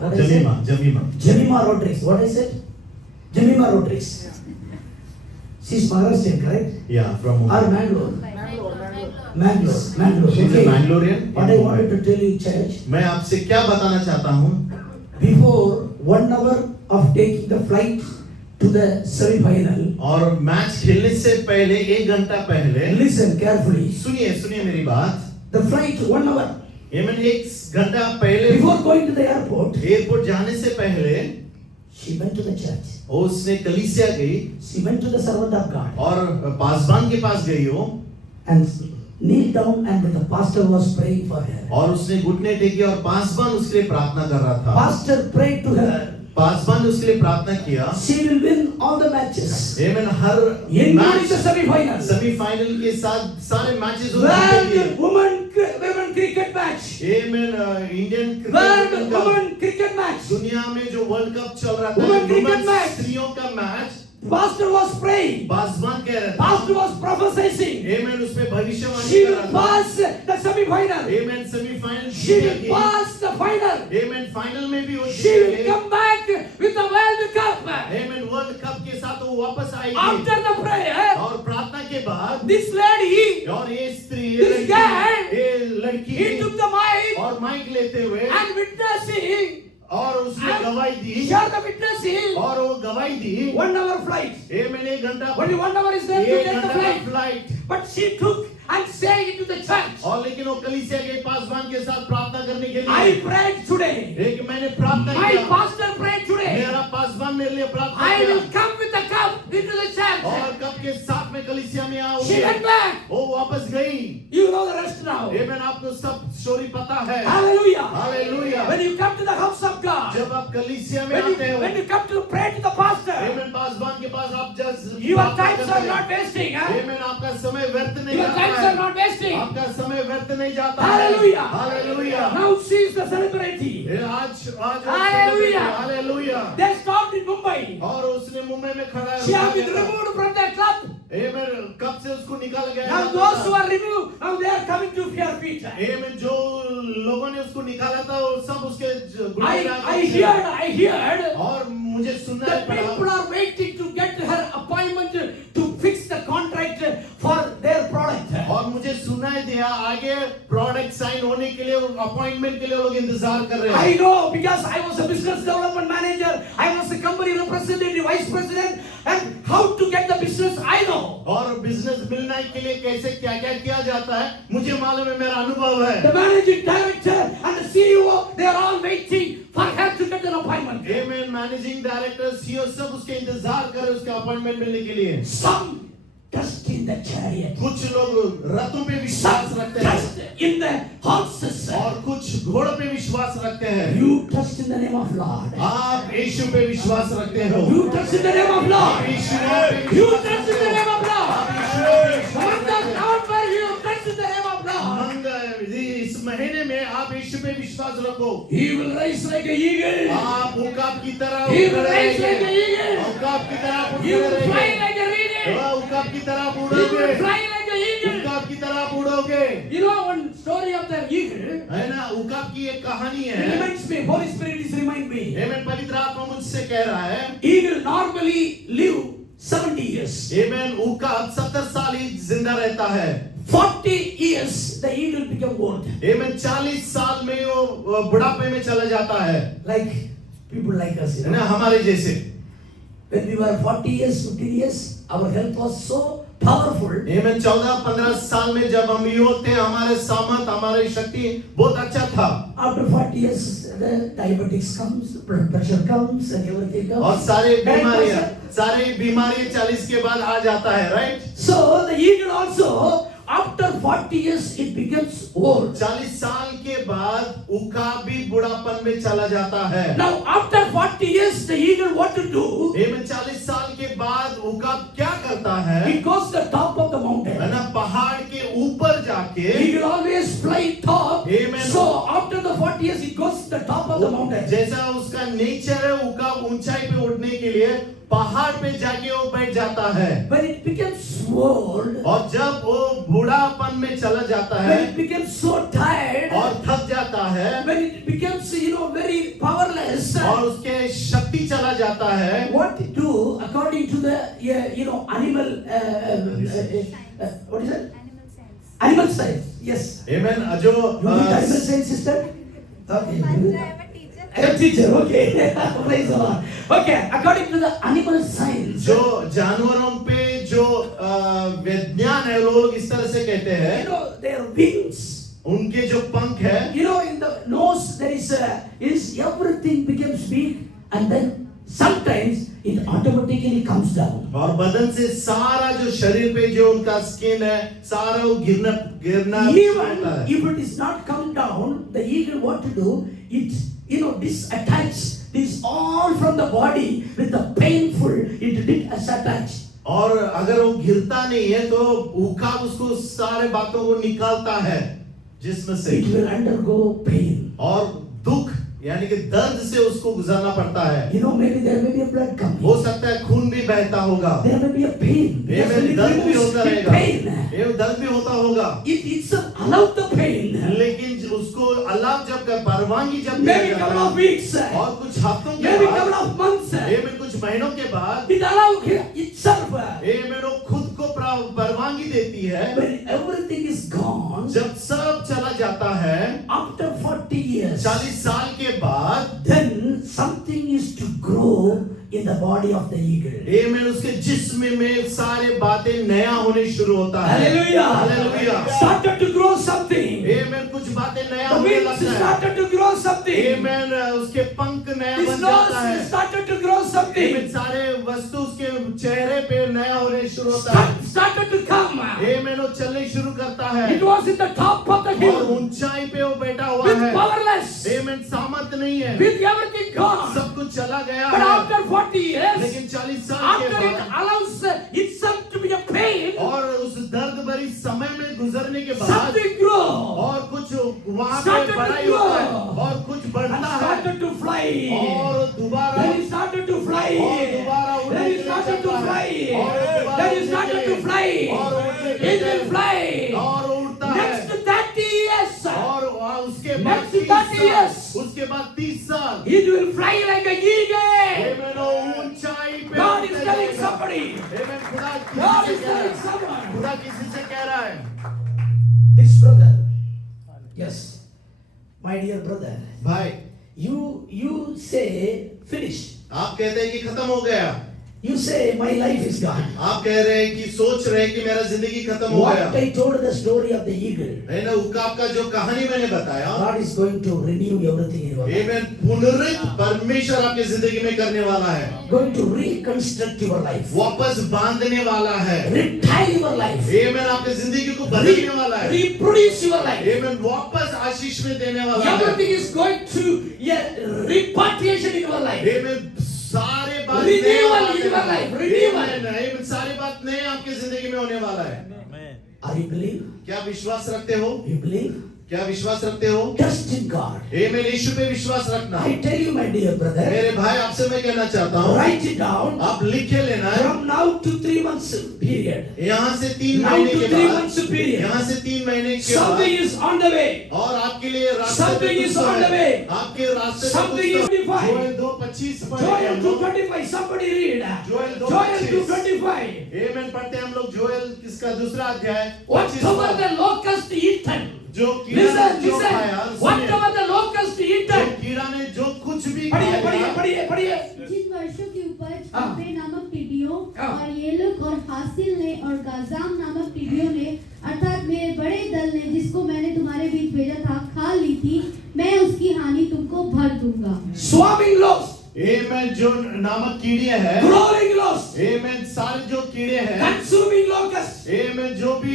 What I said? Jemima Rodriguez. What I said? Jemima Rodriguez. She's Maharashtrian, correct? Yeah, from Or Mangalore? Mangalore. She's a Okay. Mangalorean. What I wanted to tell you, church, मैं आपसे क्या बताना चाहता हूँ, before 1 hour of taking the flight to the semi-final. और match खेलने से पहले 1 घंटा पहले Listen carefully. सुनिए मेरी बात। The flight 1 hour ये मैंने 1 घंटा पहले before going to the airport. Airport जाने से पहले She went to the church. उसने कलीसिया गई She went to the servant of God और पासबान के पास गई वो and kneeled down, and the pastor was praying for her. और उसने घुटने टेके और पासबान उसके लिए प्रार्थना कर रहा था। Pastor prayed to her. पासबान ने उसके लिए प्रार्थना किया। She will win all the matches. Amen. हर including the semi-final. सेमीफाइनल के साथ सारे मैचेस होते World women cricket match. Amen. Indian World women cricket match. दुनिया में जो वर्ल्ड कप चल रहा था Women cricket match. स्त्रियों का मैच Pastor was praying. पासबान कह रहा था। Pastor was prophesying. आमेन। उसमें भविष्यवाणी She कर will रहा था। pass the semi-final. Amen. Semifinal She will pass the final. Amen. Final में भी वो She will come back with the World Cup. Amen. World cup के साथ वो वापस आएगी। After the prayer, और प्रार्थना के बाद this lady, और ये स्त्री this guy, ये लड़की he took the mic और माइक लेते हुए and witnessing. और उसने गवाही दी Share the witnessing. और वो गवाही दी 1 hour flight. ये मैंने 1 घंटा Only 1 hour is there to एक take the घंटा flight. Flight But she took and sang it to the church. और लेकिन वो कलीसिया के पासवान के साथ प्रार्थना करने के I लिए prayed today. एक मैंने प्रार्थना My किया। pastor prayed today. मेरा पासवान मेरे लिए प्रार्थना I किया will come with the cup into the church. और कब के साथ में कलीसिया में She आओगे। went back. वो वापस गई। You know the rest now. ये मैंने आपको सब स्टोरी पता है। Hallelujah. Hallelujah. When you come to the house of God, जब आप कलीसिया में when आते हो you come to pray to the pastor, आमेन। पासवान के पास आप just your times are not wasting. आमेन। आपका समय व्यर्थ नहीं Your जाता times है। are not wasting. आपका समय व्यर्थ नहीं जाता है। Hallelujah. Hallelujah. Now she is the celebrity. आज Hallelujah. Hallelujah. They stopped in Mumbai. और उसने मुंबई में खड़ा है। She has been removed from that club. आमेन। कब से उसको निकाल गया? Now those who are removed, now they are coming to fear feet. आमेन। जो लोगों ने उसको निकाला था वो सब उसके ग्रुप में I heard और मुझे सुनना that पड़ा people are waiting to get her appointment to fix the contract for their product. और मुझे सुनाई दिया आगे प्रोडक्ट साइन होने के लिए अपॉइंटमेंट के लिए लोग इंतजार कर रहे हैं। I know because I was a business development manager, I was a company representative, vice president, and how to get the business I know. और बिजनेस मिलने के लिए कैसे क्या क्या किया जाता है मुझे मालूम है, मेरा अनुभव है। The managing director and the CEO, they are all waiting for her to get an appointment. Amen. Managing director CEO सब उसके इंतजार कर रहे हैं उसका अपॉइंटमेंट मिलने के लिए। Some trust in the chariot, कुछ लोग रथों पे विश्वास some रखते हैं trust in the horses. और कुछ घोड़ों पे विश्वास रखते हैं। You trust in the name of Lord. आप यीशु पे विश्वास रखते हो। You trust in the name of Lord. यीशु पे You विश्वास trust in रखते the हो। name of Lord. आप यीशु पे विश्वास Come on, count where you trust in the name of Lord. इस महीने में आप यीशु पे विश्वास रखो। He will rise like an eagle. आप उकाब की तरह He will उड़ rise like an रहेंगे। eagle. उकाब की तरह उड़ You will fly रहेंगे। like an eagle. उकाब की तरह You उड़ोगे। will fly like an eagle. उकाब की तरह उड़ोगे। You know one story of the eagle. है ना, उकाब की एक कहानी It है। reminds me. Holy Spirit is remind me. आमेन। पवित्र आत्मा मुझसे कह रहा है Eagle normally live 70 years. आमेन। उकाब 70 साल ही जिंदा रहता है। 40 years the eagle become old. आमेन। 40 साल में वो बुढ़ापे में चला जाता है। Like people like us. है ना, हमारे जैसे। When we were 40 years, 15 years, our health was so powerful. आमेन। 14-15 साल में जब हम युवक थे हमारे सामर्थ हमारी शक्ति बहुत अच्छा था। After 40 years, the diabetics comes, blood pressure comes, and everything comes. और सारे And बीमारियां 40 के बाद आ जाता है, right? so the eagle also, after 40 years, it becomes old. 40 साल के बाद उकाब भी बुढ़ापन में चला जाता है। Now, after 40 years, the eagle what to do? आमेन। 40 साल के बाद उकाब क्या करता है? It goes to the top of the है mountain. ना, पहाड़ के ऊपर जाके Eagle always fly top. Amen. So after the 40 years, it goes to the top of the mountain. जैसा उसका नेचर है उकाब ऊंचाई पे उड़ने के लिए पहाड़ पे जाके वो बैठ जाता है। When it becomes old, और जब वो बूढ़ापन में चला जाता when है it becomes so tired, और थक जाता है when it becomes, very powerless, और उसके शक्ति चला जाता है, what to do according to the, animal, what is it? Animal science. Yes. आमेन। जो You need animal science, sister? Okay. I have a teacher A teacher, okay. Praise the Lord. Okay, according to the animal science, जो जानवरों पे जो विज्ञान है लोग इस तरह से कहते you हैं, know, their wings, उनके जो पंख है, you know, in the nose there is everything becomes big, and then sometimes it automatically comes down. और बदन से सारा जो शरीर पे जो उनका स्किन है सारा वो गिरना गिरना Even होता है। if it is not come down, the eagle what to do? It, you know, disattach this all from the body with the painful. It disattach. और अगर वो गिरता नहीं है तो उकाब उसको सारे बातों को निकालता है जिसमें से, It will undergo pain. और दुख यानी कि दर्द से उसको गुजरना पड़ता है। You know, maybe there may be a blood coming. हो सकता है खून भी बहता होगा, There may be a pain. ये में दर्द भी होता रहेगा, Pain. ये दर्द भी होता होगा। It itself allowed the pain. लेकिन उसको अल्लाह जब परवानगी जब दिया Maybe जाता couple है, of weeks. और कुछ हफ्तों के Maybe बाद, couple of months. ये में कुछ महीनों के बाद, It allowed itself. ये में खुद को परवानगी देती है। When everything is gone, जब सब चला जाता है, after 40 years, 40 साल के बाद, then something is to grow in the body of the eagle. ये में उसके जिस्म में सारे बातें नया होने शुरू होता है। Hallelujah. Hallelujah. Started to grow something. ये में कुछ बातें नया The होने wings लगता है। started to grow ये something. में उसके पंख नया His बन जाता है। nose started to grow ये something. में सारे वस्तु उसके चेहरे पे नया होने शुरू होता है। Started to come. ये में वो चलने शुरू करता है, It was in the top of the और hill ऊंचाई पे वो बैठा हुआ with है। powerless, ये में सामर्थ नहीं है, with everything gone. सब कुछ चला गया But है। after 40 years, लेकिन 40 साल के after it बाद, allows itself to be a pain, और उस दर्द भरी समय में गुजरने के बाद, something grow. और कुछ वहाँ पे Started to बढ़ाई होता है, grow. और कुछ And बढ़ता है, started to fly. और दोबारा, Then he started to fly. और दोबारा उड़ने Then के he लिए started to चलता fly. है, और दोबारा Then he उड़ने started के to लिए, fly. और उड़ने के It लिए, will fly. और उड़ता है, Next 30 years, और उसके बाद Next 30 30 years. साल, उसके बाद 30 साल, it will fly like an eagle. ये मैंने ऊंचाई पे God is उड़ने telling लगेगा। somebody. ये मैं खुदा God किसी is से कह रहा telling है, someone. खुदा किसी से कह रहा है, This brother, yes, my dear brother, भाई you say finish. आप कहते हैं कि खत्म हो गया, You say my life is gone. आप कह रहे हैं कि सोच रहे हैं कि मेरा जिंदगी खत्म हो What गया। I told the story of the eagle, है ना, उकाब का जो कहानी मैंने बताया, God is going to renew everything in your ये life. मैं पुनरुत्थित परमेश्वर आपकी जिंदगी में करने वाला है, Going to reconstruct your life. वापस बांधने वाला है, Retire your life. ये मैं आपकी जिंदगी को बदलने वाला है, Reproduce your life. ये मैं वापस आशीष में देने वाला है, Everything is going to repatriation in your life. ये मैं सारे बात Renewal नए वाला in your है, life, ये renewal. मैं सारी बात नए आपकी जिंदगी में होने वाला है। Are you believe? क्या विश्वास रखते हो? You believe? क्या विश्वास रखते हो? Trust in God. ये मैं यीशु पे विश्वास रखना। I tell you, my dear brother, मेरे भाई आपसे मैं कहना चाहता हूँ, write it down. आप लिखे लेना है, From now to 3 months period. यहाँ से 3 Now महीने to के 3 बाद, months period. यहाँ से 3 महीने के Something बाद, is on the way. और आपके लिए रास्ते Something पे is कुछ तो on the है, way. आपके रास्ते पे Something कुछ is तो है। defined. जोएल 2:25 पढ़े Joel हम लोग। 2:25. Somebody read. Joel Joel 2:25। 2:25. आमेन पढ़ते हैं हम लोग जोएल किसका दूसरा अध्याय Whatever the locust eaten. जो कीड़ा ने Listen, जो खाया, listen. सुनिए, Whatever the locust जो eaten. कीड़ा ने जो कुछ भी पढ़िए खाया, पढ़िए पढ़िए पढ़िए. जिन वर्षों की उपज हाँ। अब्बे नामक टिड्डियों हाँ। और येलुक और हासिल ने और गाजाम नामक टिड्डियों ने अर्थात मेरे बड़े दल ने जिसको मैंने तुम्हारे बीच भेजा था खा ली थी, मैं उसकी हानि तुमको भर दूंगा। Swarming lost. आमेन जो नामक कीड़े हैं, Growing lost. आमेन सारे जो कीड़े हैं, Consuming locust. आमेन जो भी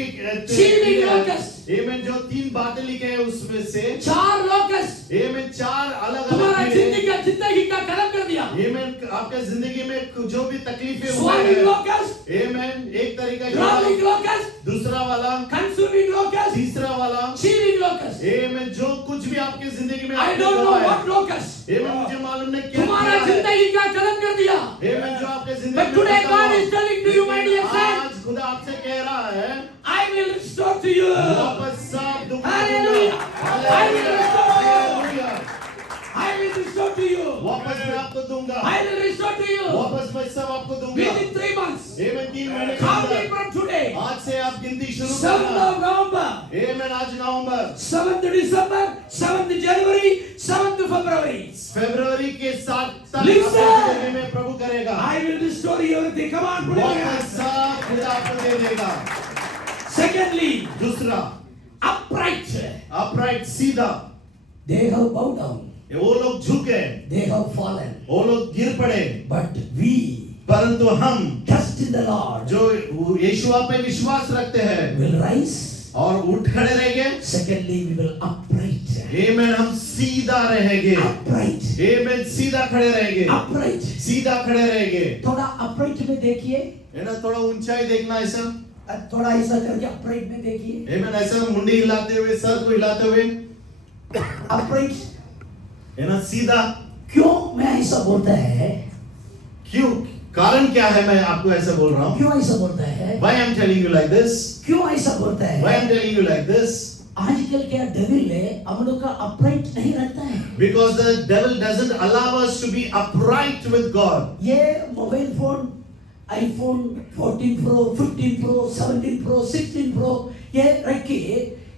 Chewing locust. आमेन जो 3 बातें लिखे हैं उसमें से 4 locust. आमेन 4 अलग तुम्हारा अलग कीड़े, जिंदगी का खत्म कर दिया. आमेन आपके जिंदगी में जो भी तकलीफें हुई Swarming हैं, locust. आमेन एक तरीका Growing की, locust. दूसरा वाला, Consuming locust. तीसरा वाला, Chewing locust. आमेन जो कुछ भी आपकी जिंदगी में I आपने don't know हुआ है, what locust. आमेन मुझे मालूम नहीं क्या तुम्हारा किया है, जिंदगी का खत्म कर दिया. आमेन जो आपके जिंदगी But में today होता God हो, is telling to you, my dear son, आज खुदा आपसे कह रहा है, I will restore to you. वापस सब दुख Hallelujah. I will restore to you. Hallelujah, I will restore to you. वापस वापस मैं आपको दूंगा, I will restore to you वापस मैं सब आपको दूंगा। within 3 months. Amen, 3 महीने के Counting अंदर, from today. आज से आप गिनती शुरू 7th करना। of November, Amen, आज नवंबर, 7th December, 7th January, 7th February. फरवरी के 7 तक Listen. आपको जिंदगी में प्रभु करेगा। I will restore you everything. Come on, put it वापस together. सब खुदा आपको दे देगा। Secondly, दूसरा, upright. अपराइट, सीधा। They have bowed down. वो लोग झुके, They have fallen. वो लोग गिर पड़े, But we परंतु हम trust in the Lord. जो यीशु आप में विश्वास रखते हैं Will rise. और उठ खड़े रहेंगे। Secondly, we will upright. आमेन, हम सीधा रहेंगे। Upright. आमेन, सीधा खड़े रहेंगे, Upright. सीधा खड़े रहेंगे। थोड़ा upright में देखिए, है ना, थोड़ा ऊंचाई देखना ऐसा। थोड़ा ऐसा करके upright में देखिए। आमेन, ऐसा मुंडी हिलाते हुए, सर को हिलाते हुए, Upright. है ना, सीधा। क्यों मैं ऐसा बोलता है? क्यों, कारण क्या है मैं आपको ऐसा बोल रहा हूँ? क्यों ऐसा बोलता है? Why I'm telling you like this? क्यों ऐसा बोलता है? Why I'm telling you like this? आजकल क्या डेविल है हम लोग का अपराइट नहीं रहता है। Because the devil doesn't allow us to be upright with God. ये mobile phone, iPhone 14 pro, 15 pro, 17 pro, 16 pro ये रख के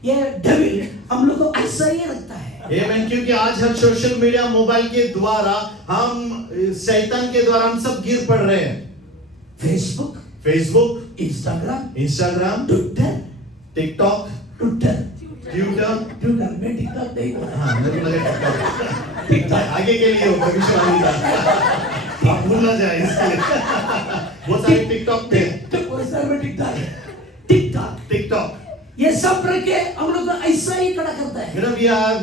ये डेविल हम लोग को ऐसा ही रखता है। Amen, क्योंकि आज हम सोशल मीडिया, मोबाइल के द्वारा, हम शैतान के द्वारा हम सब गिर पड़ रहे हैं। Facebook, Instagram, Twitter, TikTok, Twitter में टिकटॉक नहीं बोला। हाँ, मुझे लगा टिकटॉक आगे के लिए हो, भविष्यवाणी का आप भूल ना जाए इसलिए। वो सारे टिकटॉक पे, टिकटॉक ये सब रख के हम लोग ऐसा ही खड़ा करता है। You know, we are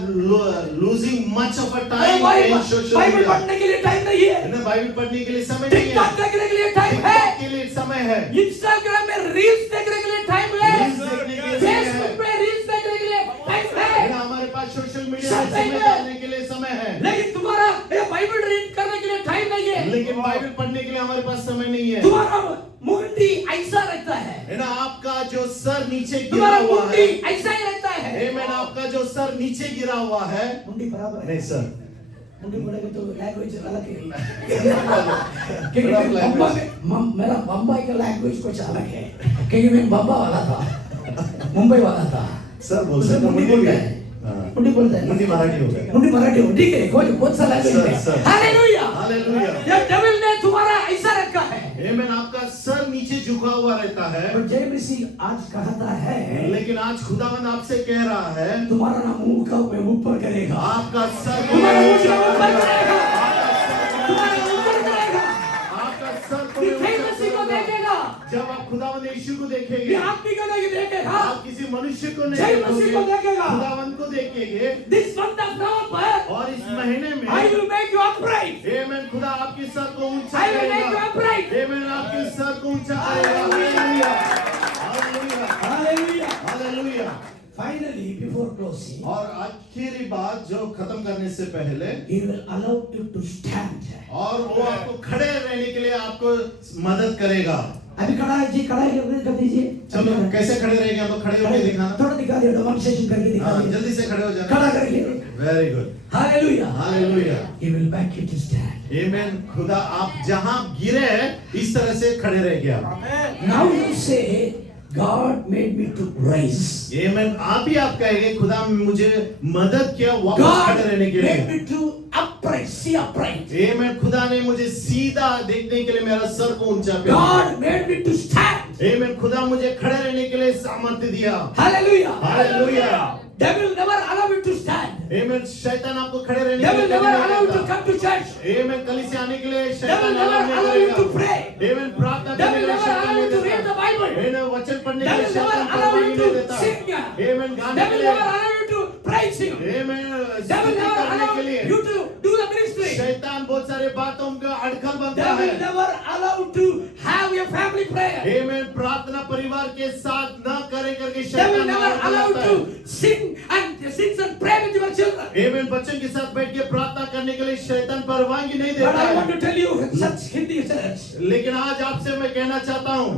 losing much of our time in social Bible media. पढ़ने के लिए टाइम नहीं है, है ना, बाइबल पढ़ने के लिए समय नहीं टिकटॉक है, देखने के लिए टाइम है, टिकटॉक के लिए समय है, इंस्टाग्राम में रील्स देखने के लिए टाइम है, रील्स देखने के लिए समय है, फेसबुक पे रील्स देखने के लिए टाइम है है। ना, हमारे पास सोशल मीडिया में समय समय है। डालने के लिए समय है, लेकिन तुम्हारा ये बाइबल रीड करने के लिए टाइम नहीं है। लेकिन बाइबल पढ़ने के लिए हमारे पास समय नहीं है। तुम्हारा मुंडी ऐसा रहता है, ना, आपका जो सर नीचे गिरा तुम्हारा हुआ मुंडी है, ऐसा ही रहता है। आमेन, आपका जो सर नीचे गिरा हुआ है, मुंडी बराबर है नहीं सर, मुंडी बोलेगा तो लैंग्वेज अलग है। क्योंकि मेरा बम्बई का लैंग्वेज कुछ अलग है, क्योंकि मैं बम्बा वाला था, मुंबई वाला था। सर बोल उसे सकते मुंडी बोलता है, मुंडी बोलता है, मुंडी मराठी हो गया। मुंडी मराठी हो, ठीक है, कौन सा लैंग्वेज है? सर। Hallelujah, hallelujah. ये डेविल ने तुम्हारा ऐसा रखा है। आमेन, आपका सर नीचे झुका हुआ रहता है, और जय मसीह आज कहता है, लेकिन आज खुदावंद आपसे कह रहा है, तुम्हारा नाम मुंह का ऊपर करेगा, आपका सर तुम्हारा मुंह का ऊपर ऊपर करेगा, करेगा, तुम्हारा ऊपर करेगा। आपका सर को जय मसीह को देखेगा, जब आप खुदावंद यीशु को ये देखेंगे, आदमी को नहीं देखेगा, आप किसी मनुष्य को नहीं जय मसीह को देखोगे, देखेगा। खुदावंद को देखेंगे। This month of November, और इस महीने में I will make you upright. आमेन, खुदा आपके सर को ऊंचा I will make you करेगा, upright. आमेन, आपके सर को ऊंचा करेगा। Hallelujah, hallelujah, Hallelujah. Hallelujah. Finally, before closing, और आखिरी बात जो खत्म करने से पहले, He will allow you to stand. और वो आपको खड़े रहने के लिए आपको मदद करेगा। अभी खड़ा है जी, खड़ा कर दीजिए। चलो कैसे खड़े रहेंगे हम लोग, खड़े होकर दिखाना। थोड़ा दिखा दिया, डेमोन्स्ट्रेशन करके दिखा हाँ, दिया। जल्दी से खड़े हो जाना। खड़ा करिए। Very good, Hallelujah. Hallelujah, He will back you to stand. आमेन। खुदा आप जहां गिरे हैं इस तरह से खड़े रह गया। Now you say, God made me to rise. आमेन, आप ही आप कहेंगे खुदा मुझे मदद किया वापस God खड़े रहने के made लिए। me to upright, see upright. आमेन, खुदा ने मुझे सीधा देखने के लिए मेरा सर को ऊंचा पे God made me to stand. आमेन, खुदा मुझे खड़े रहने के लिए सामर्थ्य दिया। Hallelujah. Hallelujah. Devil never allow you to stand. आमेन, शैतान आपको खड़े रहने के Devil लिए never allow you to नहीं come to church. देता। आमेन, कलीसिया आने के लिए Devil शैतान never नहीं allow you to करेगा। pray. आमेन, प्रार्थना करने Devil के लिए never शैतान allow you नहीं to read देता। the Bible. आमेन, वचन पढ़ने के लिए Devil never शैतान allow परवानगी you नहीं to देता। sing. आमेन, गाने के Devil लिए, never allow you to praise Him. Amen, Devil स्तुति never करने allow के लिए you to do the ministry. शैतान बहुत सारे बातों का अड़खल बनता Devil है। never allow to have your family prayer. आमेन, प्रार्थना परिवार के साथ न करे करके Devil शैतान never मना allow करता है। to sing and pray with your children. आमेन, बच्चों के साथ बैठ के प्रार्थना करने के लिए शैतान परवानगी नहीं But देता I want है। to tell you, such Hindi church, लेकिन आज आपसे मैं कहना चाहता हूँ,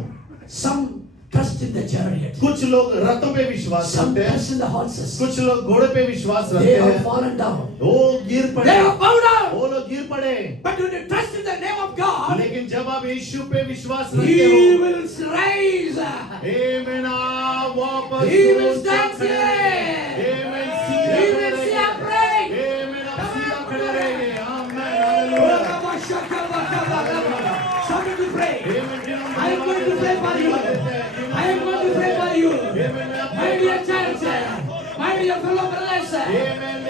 some trust in the chariot, कुछ लोग रथों पे विश्वास some रखते हैं, trust in the horses. कुछ लोग घोड़े पे विश्वास They रखते have हैं, fallen down. वो गिर They पड़े, have bowed down. वो लोग गिर पड़े। But when you trust in the name of God, लेकिन जब आप यीशु पे विश्वास रखते He हो, will rise. आमेन, आप वापस He will उठ stand सकते हैं। still. आमेन, He सीधे will खड़े see रहेंगे। our praise. आमेन, आप सीधा खड़े रहेंगे। आमेन, हालेलुया। Somebody to pray. आमेन, जिन हम I am going to pray for you. I am going to pray for you. My dear church, my dear fellow brothers,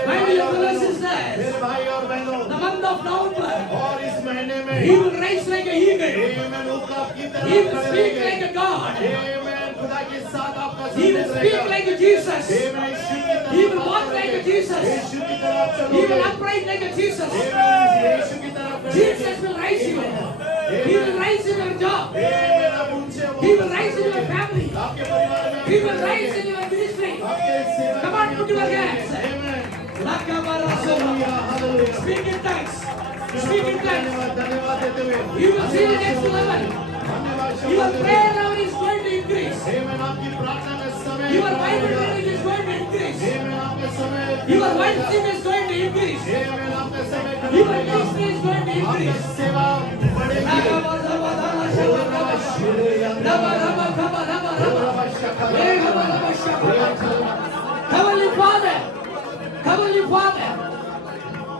my dear fellow sisters, मेरे भाई और बहनों, the month of November, और इस महीने में He will rise like an eagle. आमेन, उकाब की तरह He will खड़े speak रहेंगे। like a God. आमेन, खुदा के साथ आपका He will संबंध speak रहेगा। like a Jesus. आमेन, यीशु की तरह He will बात walk like a करेंगे। Jesus. यीशु की तरह आप He चलोगे। will upright like a Jesus. आमेन, यीशु की तरह आप करेंगे। Jesus will rise you. He will rise in your job. आमेन, आप ऊंचे हो। He will rise in your family. आपके परिवार में He will rise in your ministry. आपके सेवा Come on, put your hands. Amen, Lakabarasova. Hallelujah. Speak in tongues. Speak in tongues. धन्यवाद देते हुए You will see the next level. धन्यवाद Your शब्द prayer level is going to increase. आमेन, आपकी प्रार्थना में समय Your Bible बढ़ेगा। reading is going to increase. आमेन, आपके समय Your worship is going to increase. आमेन, आपका समय Your बढ़ेगा। ministry is going to आपका increase. सेवा बढ़ेगी। Heavenly Father, Heavenly Father,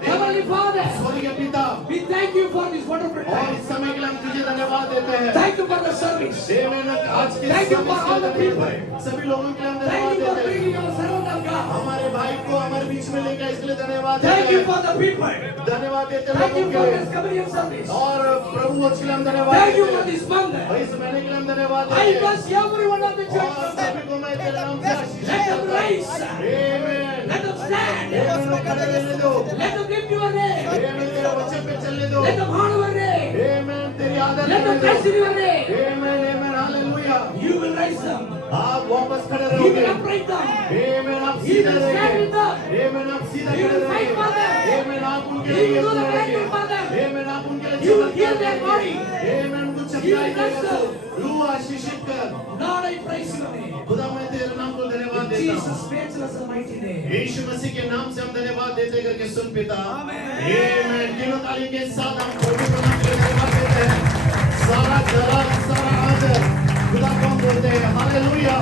Heavenly Father, स्वर्गीय पिता, we thank you for this wonderful और time. इस समय के लिए हम तुझे धन्यवाद देते हैं। Thank you for the service. आमेन, आज के Thank you for service all the के लिए people. सभी लोगों के लिए हम Thank you धन्यवाद for देते हैं। bringing your servant of God. हमारे भाई को हमारे बीच में लेकर इसके लिए धन्यवाद देते Thank you हैं। for the people. धन्यवाद देते हैं Thank you लोगों for के this communion service. और प्रभु उसके लिए हम धन्यवाद Thank you देते for हैं। this month. और इस महीने के लिए हम धन्यवाद I देते हैं। bless every one of the और church सभी members. को मैं तेरे नाम से आशीष Let them rise. आमेन। Let them stand. आमेन, वो खड़े रहने दो। Let them lift your name. आमेन, तेरे वचन पे चलने दो। Let them honor your name. आमेन, तेरी आदर Let them करने trust दो। in your name. Amen, amen, hallelujah. You will raise them. आप वापस खड़े You रहोगे। will upright them. आमेन, आप He सीधे will stand रहेंगे। with them. आमेन, आप सीधा He खड़े will fight for them. रहेंगे। आमेन, आप उनके He लिए will do the रहेंगे। miracle for them. आमेन, आप उनके लिए He will heal चमत्कार their करेंगे। body. आमेन, उनको He चमत्कार will bless करेगा। them. रूह आशीषित कर। Lord, I praise your name. खुदा, मैं तेरे नाम को धन्यवाद In देता हूँ। Jesus' matchless and mighty name. यीशु मसीह के नाम से हम धन्यवाद देते करके सुन पिता। Amen. आमेन। तीनों ताली के साथ हम प्रभु को नाम के लिए धन्यवाद देते हैं। सारा जलाल, सारा आदर खुदा को हम देते हैं। हालेलुया।